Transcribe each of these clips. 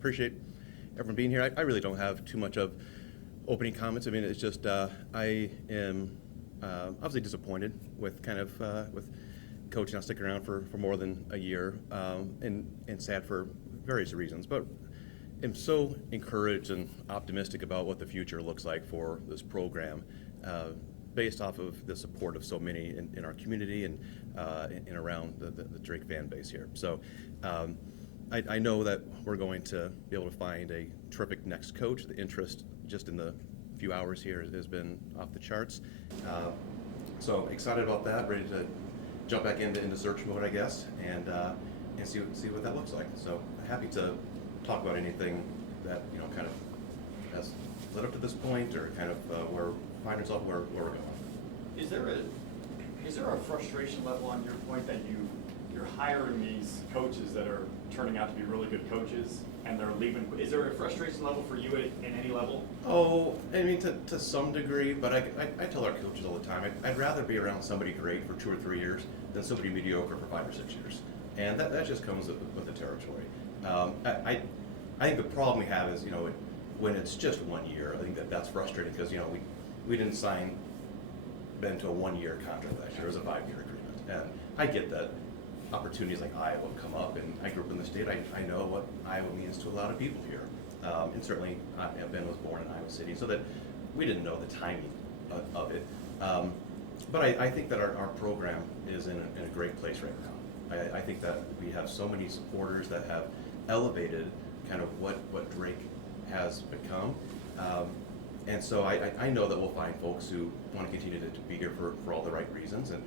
appreciate everyone being here. I really don't have too much of opening comments. I mean, it's just I am obviously disappointed with with coaching not sticking around for more than a year, and sad for various reasons. But I'm so encouraged and optimistic about what the future looks like for this program, based off of the support of so many in our community and around the Drake fan base here. So I know that we're going to be able to find a terrific next coach. The interest just in the few hours here has been off the charts. So excited about that, ready to jump back into search mode, I guess, and see what that looks like. So happy to talk about anything that kind of has led up to this point, or kind of where we find ourselves, where we're going. Is there a frustration level on your point that you're hiring these coaches that are turning out to be really good coaches and they're leaving? Is there a frustration level for you at any level? Oh, I mean, to some degree, but I tell our coaches all the time, I'd rather be around somebody great for 2 or 3 years than somebody mediocre for 5 or 6 years. And that just comes with the territory. I think the problem we have is, when it's just 1 year, I think that's frustrating because, we didn't sign Ben to a 1-year contract last year. It was a 5-year agreement. And I get that opportunities like Iowa come up, and I grew up in the state. I know what Iowa means to a lot of people here. And certainly Ben was born in Iowa City, so that we didn't know the timing of it. But I think that our program is in a great place right now. I think that we have so many supporters that have elevated kind of what Drake has become. And so I know that we'll find folks who want to continue to be here for all the right reasons. And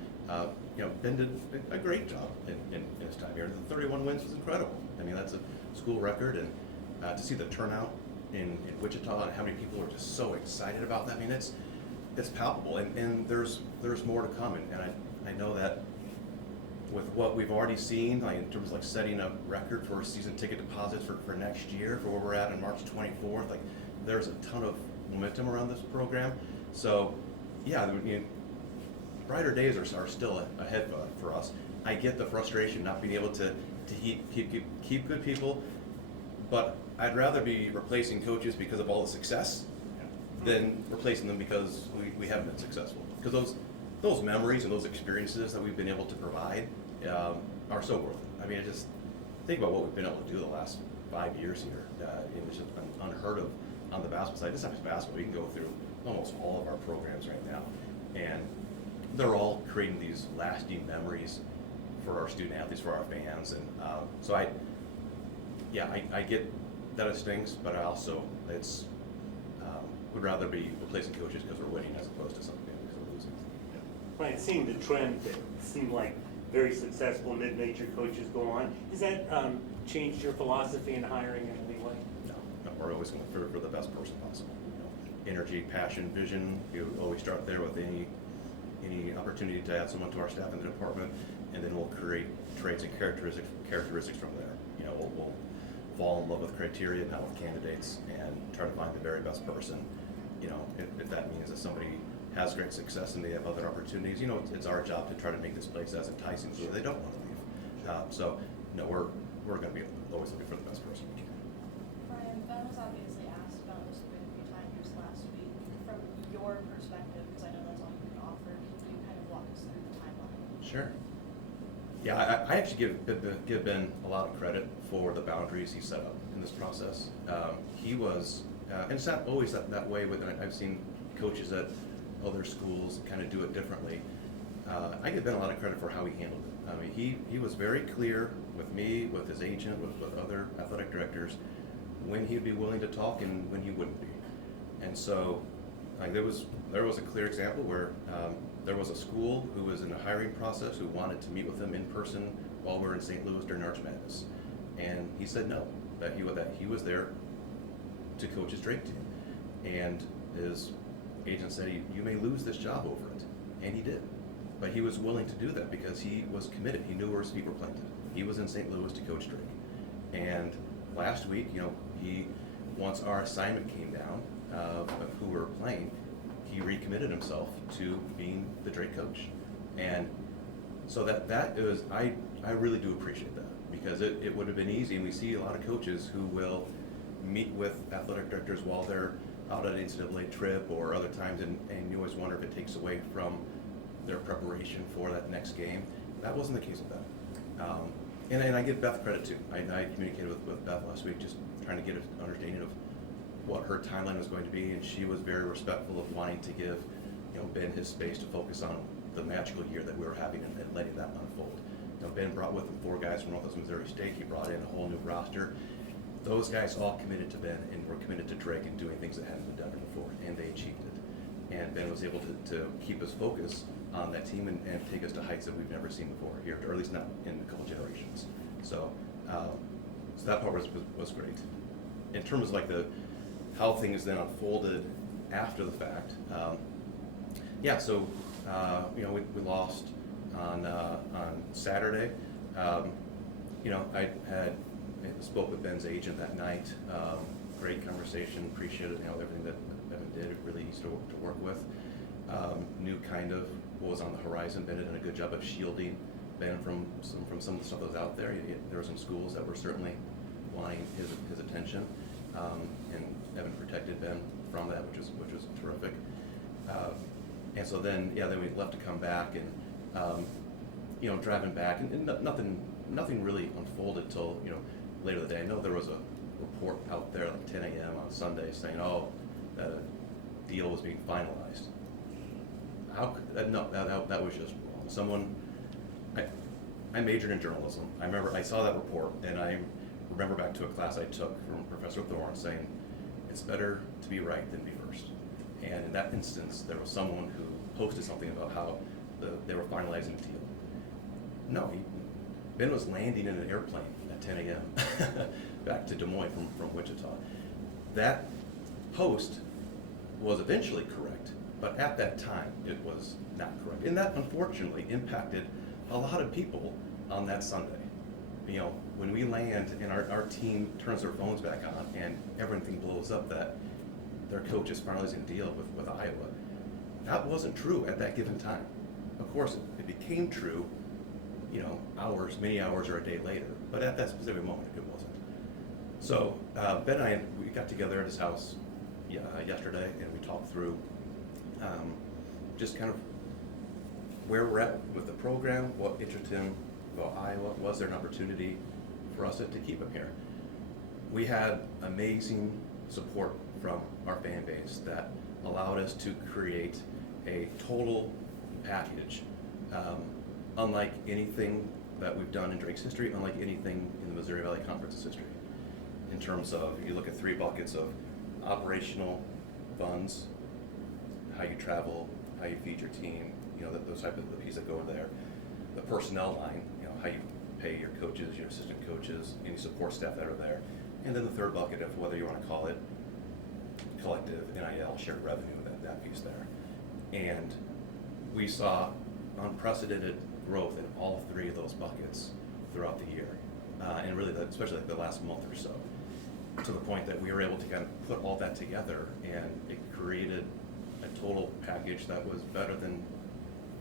Ben did a great job in his time here. The 31 wins was incredible. I mean, that's a school record, and to see the turnout in Wichita and how many people are just so excited about that. I mean, it's palpable, and there's more to come. And I know that with what we've already seen, like in terms of like setting a record for season ticket deposits for next year, for where we're at on March 24th, like there's a ton of momentum around this program. So yeah, brighter days are still ahead for us. I get the frustration not being able to keep good people, but I'd rather be replacing coaches because of all the success than replacing them because we haven't been successful. Because those memories and those experiences that we've been able to provide are so worth it. I mean, I just think about what we've been able to do the last 5 years here. It was just unheard of on the basketball side. This is basketball. We can go through almost all of our programs right now, and they're all creating these lasting memories for our student athletes, for our fans. And so I get that it stings, but I also would rather be replacing coaches because we're winning as opposed to something because we're losing. Brian, seeing the trend that seemed like very successful mid-major coaches go on, has that changed your philosophy in hiring in any way? No, we're always going for the best person possible. Energy, passion, vision. You always start there with any opportunity to add someone to our staff in the department, and then we'll create traits and characteristics from there. We'll fall in love with criteria, not with candidates, and try to find the very best person. If that means that somebody has great success and they have other opportunities, it's our job to try to make this place as enticing so they don't want to leave. We're going to be always looking for the best person we can. Brian, Ben was obviously asked about this a few times last week. From your perspective, because I know that's all you can offer, can you kind of walk us through the timeline? Sure. Yeah, I actually give Ben a lot of credit for the boundaries he set up in this process. He was, and it's not always that way. I've seen coaches at other schools kind of do it differently. I give Ben a lot of credit for how he handled it. I mean, he was very clear with me, with his agent, with other athletic directors, when he'd be willing to talk and when he wouldn't be. And so, there was a clear example where there was a school who was in a hiring process who wanted to meet with him in person while we were in St. Louis during Arch Madness, and he said no, that he was there to coach his Drake team, and his agent said, you may lose this job over it, and he did. But he was willing to do that because he was committed. He knew where his feet were planted. He was in St. Louis to coach Drake. And last week, once our assignment came down of who we were playing, he recommitted himself to being the Drake coach. And so that is, I really do appreciate that, because it would have been easy, and we see a lot of coaches who will meet with athletic directors while they're out at an NCAA trip or other times, and you always wonder if it takes away from their preparation for that next game. That wasn't the case with that. And I give Beth credit too. I communicated with Beth last week, just trying to get an understanding of what her timeline was going to be, and she was very respectful of wanting to give Ben his space to focus on the magical year that we were having and letting that unfold. Ben brought with him 4 guys from Northwest Missouri State. He brought in a whole new roster. Those guys all committed to Ben and were committed to Drake and doing things that hadn't been done before, and they achieved it. And Ben was able to keep us focused on that team and take us to heights that we've never seen before here, or at least not in a couple generations. So that part was great. In terms of like how things then unfolded after the fact, we lost on Saturday. I had spoke with Ben's agent that night. Great conversation. Appreciated everything that Ben did. Really easy to work with. Knew kind of what was on the horizon. Ben did a good job of shielding Ben from some of the stuff that was out there. There were some schools that were certainly wanting his attention, and Evan protected Ben from that, which was terrific. And so then we left to come back, and driving back, and nothing really unfolded till later in the day. I know there was a report out there like 10 a.m. on Sunday saying, that a deal was being finalized. That was just wrong. I majored in journalism. I remember I saw that report, and I remember back to a class I took from Professor Thorne saying, it's better to be right than be first. And in that instance, there was someone who posted something about how they were finalizing the deal. No, Ben was landing in an airplane at 10 a.m. back to Des Moines from Wichita. That post was eventually correct, but at that time it was not correct. And that unfortunately impacted a lot of people on that Sunday. When we land and our team turns their phones back on and everything blows up that their coach is finalizing a deal with Iowa, that wasn't true at that given time. Of course, it became true, many hours or a day later, but at that specific moment, it wasn't. So Ben and we got together at his house yesterday, and we talked through just kind of where we're at with the program, what interested him about Iowa. Was there an opportunity for us to keep him here? We had amazing support from our fan base that allowed us to create a total package, unlike anything that we've done in Drake's history, unlike anything in the Missouri Valley Conference's history. In terms of, you look at 3 buckets of operational funds, how you travel, how you feed your team, those type of the pieces that go in there. The personnel line, how you pay your coaches, your assistant coaches, any support staff that are there. And then the 3rd bucket of whether you want to call it collective, NIL, shared revenue, that piece there. And we saw unprecedented growth in all 3 of those buckets throughout the year. And really, especially like the last month or so, to the point that we were able to kind of put all that together, and it created a total package that was better than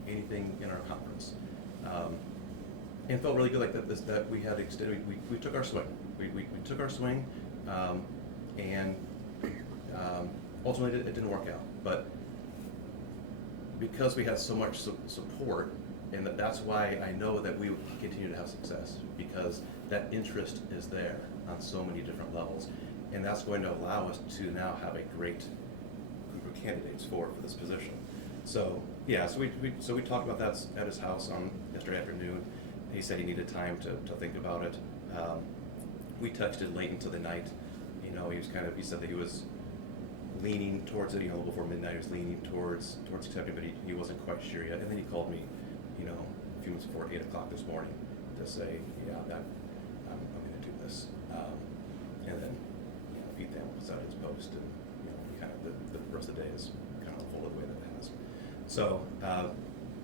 anything in our conference. And felt really good like that we had extended, we took our swing. We took our swing, and ultimately it didn't work out. But because we had so much support, and that's why I know that we will continue to have success, because that interest is there on so many different levels, and that's going to allow us to now have a great group of candidates for this position. So we talked about that at his house on yesterday afternoon. He said he needed time to think about it. We texted late into the night. He said that he was leaning towards it. Before midnight, he was leaning towards accepting, but he wasn't quite sure yet. And then he called me, a few minutes before 8 o'clock this morning to say, that I'm going to do this. And then, Pete then decided his post, and kind of the rest of the day is kind of unfolded the way that it has. So,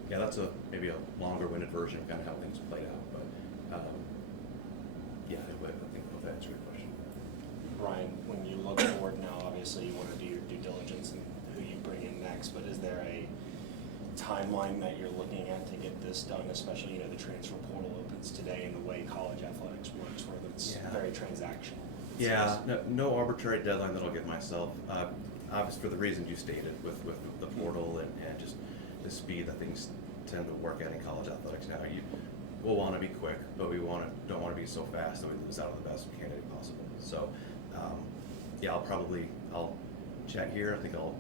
that's maybe a longer-winded version of kind of how things played out. But I think that answered your question. Brian, when you look forward now, obviously you want to do your due diligence and who you bring in next, but is there a timeline that you're looking at to get this done, especially the transfer portal opens difference today in the way college athletics works, where it's Yeah. very transactional. Yeah, no arbitrary deadline that I'll give myself. Obviously, for the reasons you stated with the portal and just the speed that things tend to work at in college athletics now. We'll want to be quick, but we don't want to be so fast that we lose out on the best candidate possible. So, yeah, I'll chat here. I think I'll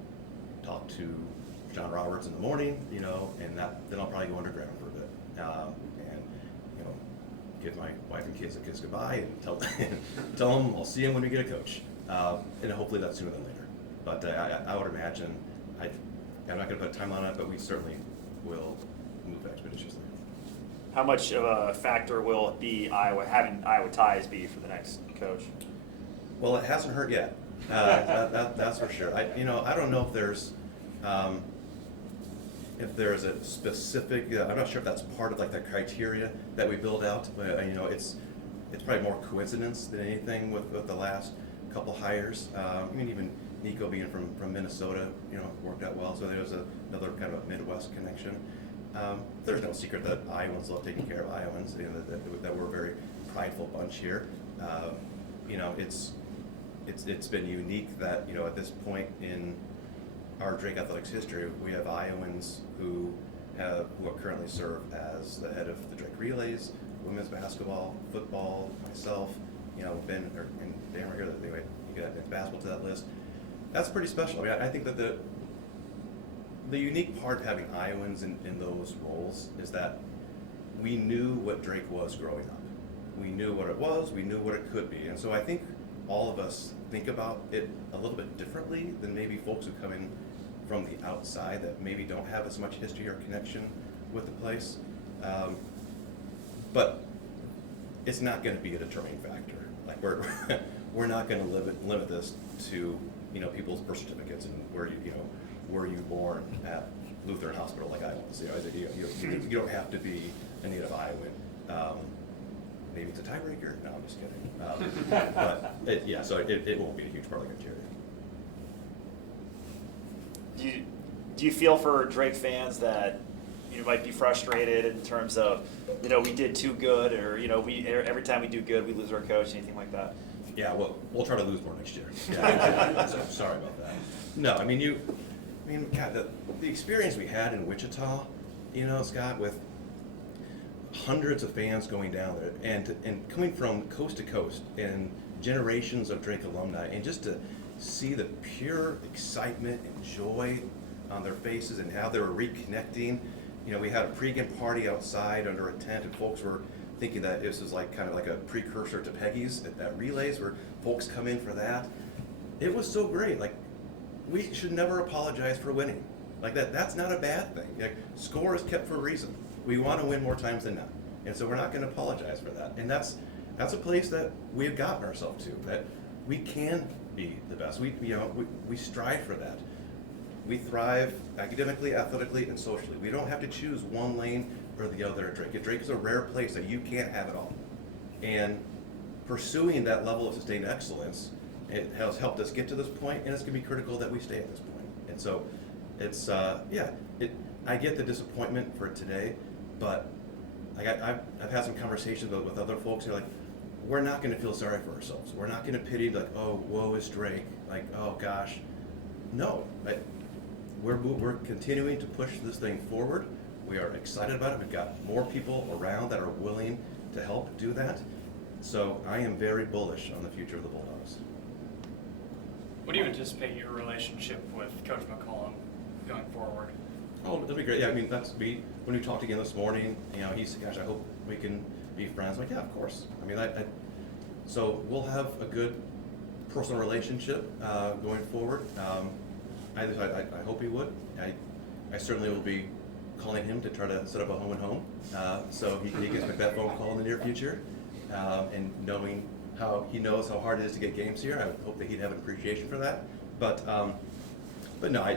talk to John Roberts in the morning, you know, and then I'll probably go underground for a bit, and you know, give my wife and kids a kiss goodbye and tell them I'll see them when we get a coach, and hopefully that's sooner than later. But I would imagine I'm not going to put a timeline on it, but we certainly will move expeditiously. How much of a factor will it be having Iowa ties be for the next coach? Well, it hasn't hurt yet. That's for sure. I don't know if there's a specific. I'm not sure if that's part of like the criteria that we build out. But, it's probably more coincidence than anything with the last couple hires. I mean, even Nico being from Minnesota, worked out well. So there was another kind of a Midwest connection. There's no secret that Iowans love taking care of Iowans. That we're a very prideful bunch here. It's been unique that at this point in our Drake Athletics history, we have Iowans who currently serve as the head of the Drake Relays, women's basketball, football, myself, Ben and Dan right here. Anyway, you got basketball to that list. That's pretty special. I mean, I think that the unique part of having Iowans in those roles is that we knew what Drake was growing up. We knew what it was. We knew what it could be, and so I think all of us think about it a little bit differently than maybe folks who come in from the outside that maybe don't have as much history or connection with the place. But it's not going to be a determining factor. Like we're not going to limit this to people's birth certificates and were you born at Lutheran Hospital like I was. You don't have to be a native Iowan. Maybe it's a tiebreaker. No, I'm just kidding. But it won't be a huge part of the criteria. Do you feel for Drake fans that might be frustrated in terms of we did too good, or every time we do good we lose our coach, anything like that? Yeah, well, we'll try to lose more next year. Yeah, so, sorry about that. No, God, the experience we had in Wichita, Scott, with hundreds of fans going down there and coming from coast to coast and generations of Drake alumni, and just to see the pure excitement and joy on their faces and how they were reconnecting. We had a pregame party outside under a tent, and folks were thinking that this was kind of like a precursor to Peggy's at Relays, where folks come in for that. It was so great. Like, we should never apologize for winning. Like that's not a bad thing. Like, score is kept for a reason. We want to win more times than not, and so we're not going to apologize for that. And that's a place that we've gotten ourselves to, that we can be the best. We strive for that. We thrive academically, athletically, and socially. We don't have to choose one lane or the other at Drake. Drake is a rare place that you can't have it all. And pursuing that level of sustained excellence, it has helped us get to this point, and it's going to be critical that we stay at this point. And so it's, I get the disappointment for today, but I've had some conversations with other folks who are like, we're not going to feel sorry for ourselves. We're not going to pity, like, oh, woe is Drake. Like, oh, gosh. No. We're continuing to push this thing forward. We are excited about it. We've got more people around that are willing to help do that. So I am very bullish on the future of the Bulldogs. What do you anticipate your relationship with Coach McCollum going forward? Oh, that'll be great. Yeah, when we talked again this morning, he said, gosh, I hope we can be friends. I'm like, yeah, of course. So we'll have a good personal relationship going forward. I hope he would. I certainly will be calling him to try to set up a home and home, so he can make that phone call in the near future. And knowing how he knows how hard it is to get games here, I would hope that he'd have an appreciation for that. But no, I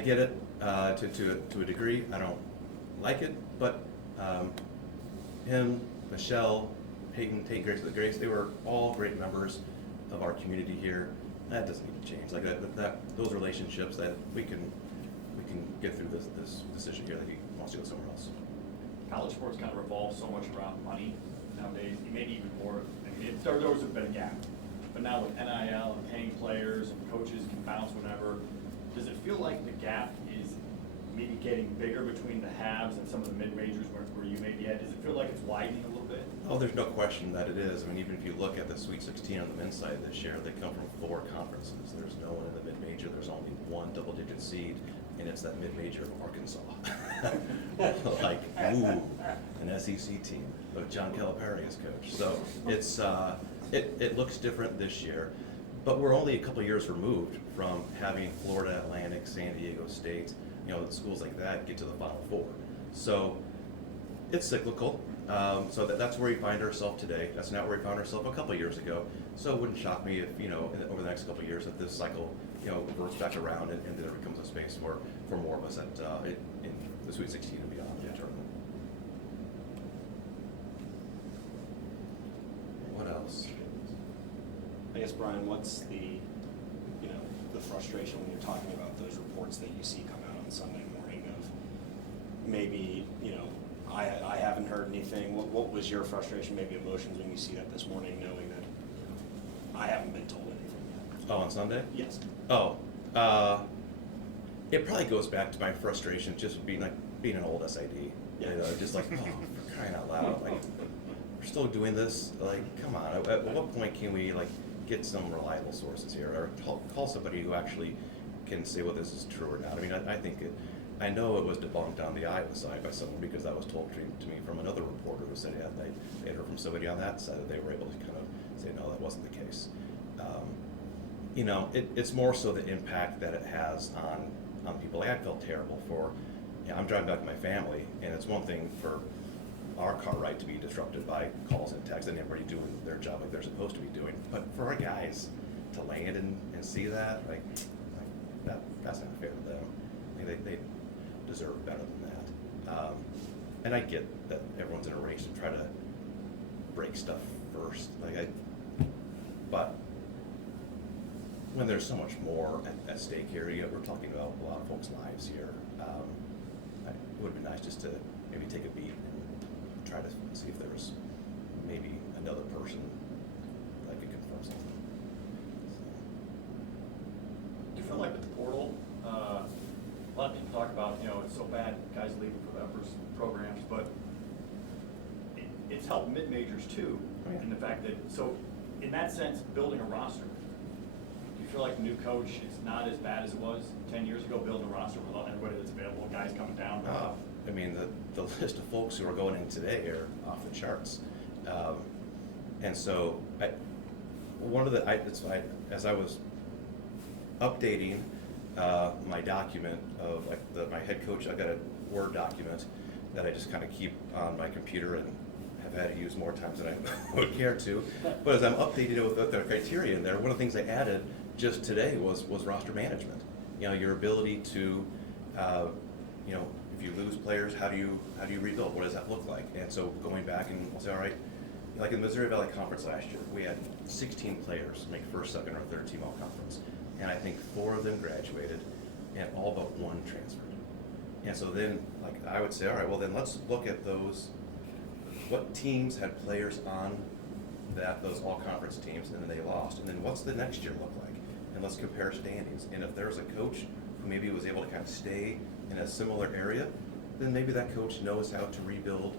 get it to a degree. I don't like it, but him, Michelle, Peyton, Grace, they were all great members of our community here. That doesn't need to change. Like those relationships, that we can get through this decision here that he wants to go somewhere else. college sports kind of revolve so much around money nowadays, maybe even more. I mean, there's always been a gap. But now with NIL and paying players and coaches can bounce whenever, does it feel like the gap is maybe getting bigger between the haves and some of the mid-majors where you may be at? Does it feel like it's widening a little bit? Oh, there's no question that it is. I mean, even if you look at the Sweet 16 on the men's side this year, they come from 4 conferences. There's no one in the mid-major. There's only one double-digit seed, and it's that mid-major of Arkansas. Like, ooh, an SEC team with John Calipari as coach. So it's it looks different this year, but we're only a couple years removed from having Florida Atlantic, San Diego State, schools like that get to the Final Four. So it's cyclical. So that's where we find ourselves today. That's not where we found ourselves a couple of years ago. So it wouldn't shock me if, over the next couple of years, that this cycle, reverts back around and there becomes a space for more of us in the Sweet 16 and beyond the tournament. What else? I guess, Brian, what's the frustration when you're talking about those reports that you see come out on Sunday morning of maybe, I haven't heard anything. What was your frustration, maybe emotions, when you see that this morning, knowing that I haven't been told anything yet? Oh, on Sunday? Yes. Oh, it probably goes back to my frustration just being an old SID. Yeah. Just like, oh, for crying out loud, like, we're still doing this? Like, come on, at what point can we, get some reliable sources here, or call somebody who actually can say whether this is true or not? I mean, I know it was debunked on the Iowa side by someone, because that was told to me from another reporter who said, yeah, they had heard from somebody on that side that they were able to kind of say, no, that wasn't the case. It's more so the impact that it has on people. Like, I felt terrible for, I'm driving back with my family, and it's one thing for our car ride to be disrupted by calls and texts and everybody doing their job like they're supposed to be doing. But for our guys to land and see that, that's not fair to them. I mean, they deserve better than that. And I get that everyone's in a race to try to break stuff first. But when there's so much more at stake here, we're talking about a lot of folks' lives here. It would be nice just to maybe take a beat and try to see if there was maybe another person that could confirm something. Do you feel like with the portal, a lot of people talk about, it's so bad, guys leaving for the upper programs, but it's helped mid-majors too, Oh, yeah. in the fact that, so in that sense, building a roster, do you feel like the new coach is not as bad as it was 10 years ago, building a roster with everybody that's available, guys coming down? I mean, the list of folks who are going in today are off the charts. And so, as I was updating my document of my head coach, I've got a Word document that I just kind of keep on my computer and have had to use more times than I would care to. But as I'm updating it with the criteria in there, one of the things I added just today was roster management. Your ability to, if you lose players, how do you rebuild? What does that look like? And so going back and we'll say, all right, like in the Missouri Valley Conference last year, we had 16 players make first, second, or third team all conference. And I think 4 of them graduated and all but 1 transferred. And so then, I would say, all right, well then let's look at what teams had players on those all conference teams and then they lost. And then what's the next year look like? And let's compare standings. And if there's a coach who maybe was able to kind of stay in a similar area, then maybe that coach knows how to rebuild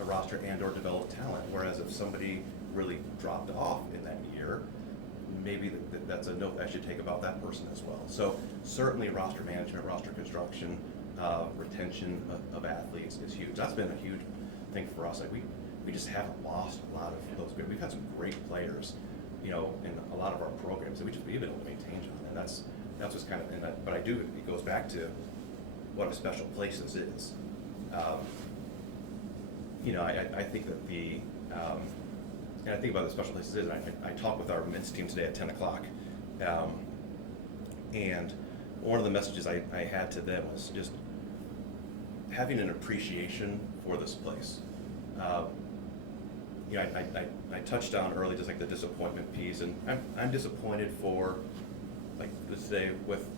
a roster and or develop talent. Whereas if somebody really dropped off in that year, maybe that's a note I should take about that person as well. So certainly roster management, roster construction, retention of athletes is huge. That's been a huge thing for us. We just haven't lost a lot of those. We've had some great players, in a lot of our programs that we've been able to maintain on. And that's what's kind of, but it goes back to what a special place this is. I think that and I think about the special places is, and I talked with our men's team today at 10 o'clock. And one of the messages I had to them was just having an appreciation for this place. I touched on early just the disappointment piece, and I'm disappointed for today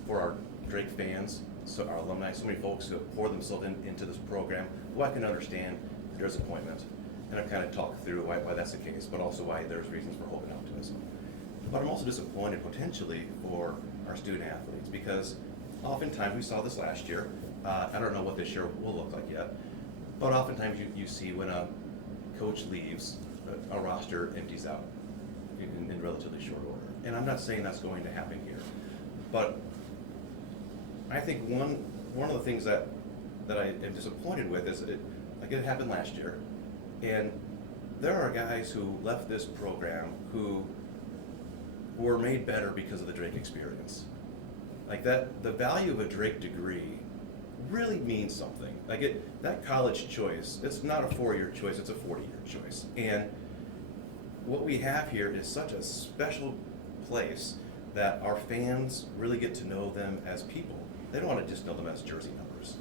for our Drake fans, so our alumni, so many folks who have poured themselves into this program, who I can understand their disappointment, and I've kind of talked through why that's the case, but also why there's reasons for hope and optimism. But I'm also disappointed potentially for our student athletes, because oftentimes, we saw this last year, I don't know what this year will look like yet, but oftentimes you see when a coach leaves, a roster empties out in relatively short order. And I'm not saying that's going to happen here, but I think one of the things that I am disappointed with is it happened last year, and there are guys who left this program who were made better because of the Drake experience. Like that, the value of a Drake degree really means something. Like that college choice, it's not a 4-year choice, it's a 40-year choice. And what we have here is such a special place that our fans really get to know them as people. They don't want to just know them as jersey numbers.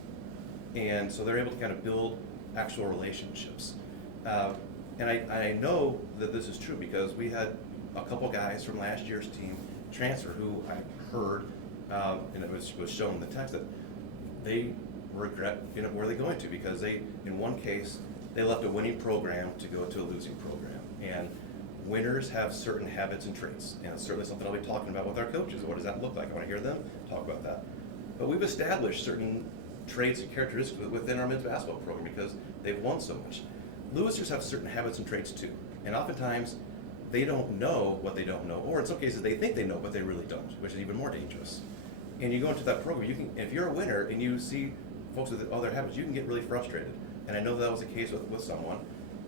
And so they're able to kind of build actual relationships. And I know that this is true because we had a couple guys from last year's team transfer who I heard, and it was shown in the text, that they regret where they're going to, because in one case, they left a winning program to go to a losing program. And winners have certain habits and traits, and it's certainly something I'll be talking about with our coaches. What does that look like? I want to hear them talk about that. But we've established certain traits and characteristics within our men's basketball program because they've won so much. Losers have certain habits and traits too, and oftentimes they don't know what they don't know, or in some cases they think they know, but they really don't, which is even more dangerous. And you go into that program, if you're a winner and you see folks with other habits, you can get really frustrated. And I know that was the case with someone.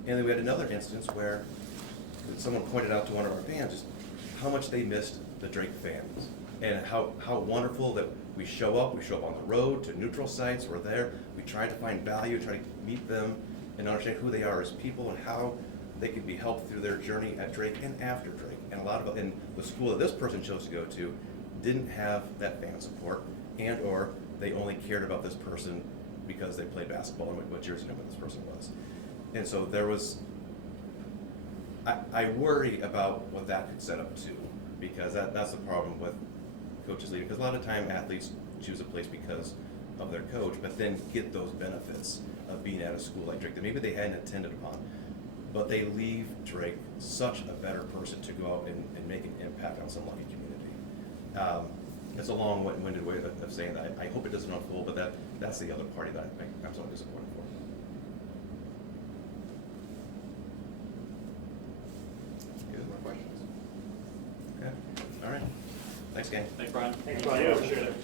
And then we had another instance where someone pointed out to one of our fans just how much they missed the Drake fans, and how wonderful that we show up on the road to neutral sites, we're there, we try to find value, try to meet them and understand who they are as people and how they can be helped through their journey at Drake and after Drake. And a lot of, and the school that this person chose to go to didn't have that fan support, and or they only cared about this person because they played basketball and what jersey number this person was. And so there was, I worry about what that could set up too, because that's the problem with coaches leaving, because a lot of time athletes choose a place because of their coach, but then get those benefits of being at a school like Drake that maybe they hadn't attended upon, but they leave Drake such a better person to go out and make an impact on some lucky community. It's a long-winded way of saying that. I hope it doesn't unfold, but that's the other party that I'm so disappointed for. Any more questions? Okay. All right. Thanks, gang. Thanks, Brian. Thanks, Brian. Yeah, appreciate it.